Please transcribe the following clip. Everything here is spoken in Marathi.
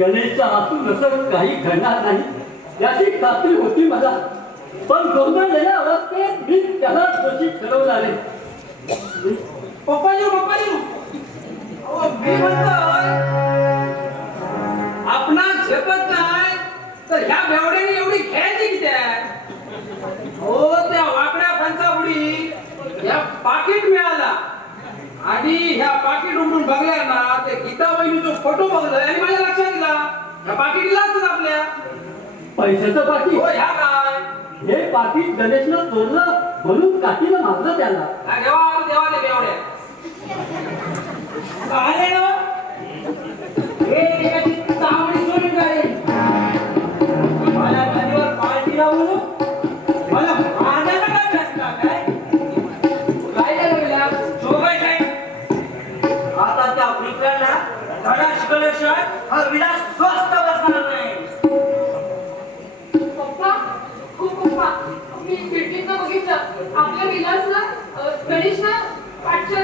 गणेशचा हातून असं काही घडणार नाही. याची खात्री होती मला. पण गोंधळलेल्या अवस्थेत मी त्याला दोषी ठरवणारे पप्पाजी पप्पाजी. मी म्हणतोय आपणा झेपत नाही तर ह्या बेवड्याने एवढी खेळायची किती हो त्या वाकड्या पंचावडी ह्या पाकिट मिळाला. आणि ह्या पाकिट उघडून बघल्या ना ते गीता वहिनीचा फोटो बघलाय पाकिट लागतात आपल्या. पैशाचं पाकिट हो ह्या काय? हे पाकिट गणेशनं चोरलं म्हणून काकीनं मारलं त्याला. हा, देवा आलं देवा दे बेवड्या काय ना हे याची चामडी सोडून काय मला नदीवर पार्टी लावून मला माझ्याला काय काय? झालं आता त्या आफ्रिकाला धडा शिकवल्याशिवाय हा विलास स्वस्त गणेश ना पाठच्या